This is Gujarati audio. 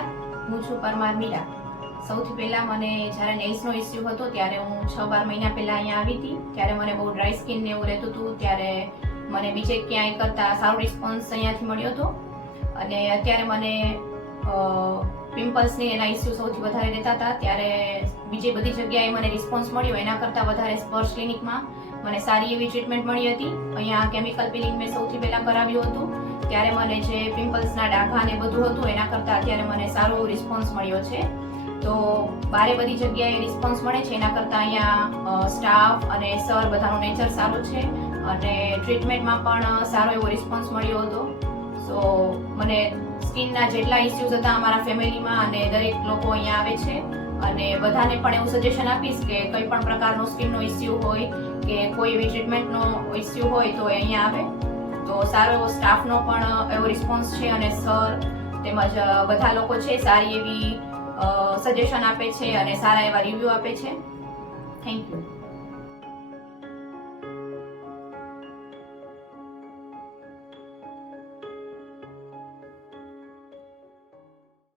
નમસ્કાર, હું છું પરમાર મીરા। સૌથી પહેલાં મને જ્યારે નેલ્સનો ઇસ્યુ હતો ત્યારે હું 6-12 મહિના પહેલાં અહીંયા આવી હતી। ત્યારે મને બહુ ડ્રાય સ્કિન ને એવું રહેતું હતું। ત્યારે મને બીજે ક્યાંય કરતાં સારો રિસ્પોન્સ અહીંયાથી મળ્યો હતો અને અત્યારે મને પિમ્પલ્સની એના ઇસ્યુ સૌથી વધારે રહેતા હતા। ત્યારે બીજી બધી જગ્યાએ મને રિસ્પોન્સ મળ્યો એના કરતાં વધારે સ્પર્શ ક્લિનિકમાં મને સારી એવી ટ્રીટમેન્ટ મળી હતી। અહીંયા કેમિકલ પીલિંગ મેં સૌથી પહેલાં કરાવ્યું હતું। ત્યારે મને જે પિમ્પલ્સના ડાઘા ને બધું હતું એના કરતાં અત્યારે મને સારો રિસ્પોન્સ મળ્યો છે। તો બારે બધી જગ્યાએ રિસ્પોન્સ મળે છે એના કરતાં અહીંયા સ્ટાફ અને સર બધાનો નેચર સારો છે અને ટ્રીટમેન્ટમાં પણ સારો એવો રિસ્પોન્સ મળ્યો હતો। સો મને સ્કિનના જેટલા ઇસ્યુઝ હતા અમારા ફેમિલીમાં અને દરેક લોકો અહીંયા આવે છે અને બધાને પણ એવું સજેશન આપીશ કે કંઈ પણ પ્રકારનો સ્કિનનો ઇસ્યુ હોય કે કોઈ એવી ટ્રીટમેન્ટનો ઇસ્યુ હોય તો અહીંયા આવે। તો સારો એવો સ્ટાફનો પણ એવો રિસ્પોન્સ છે અને સર તેમજ બધા લોકો છે સારી એવી સજેશન આપે છે અને સારા એવા રિવ્યૂ આપે છે। Thank you.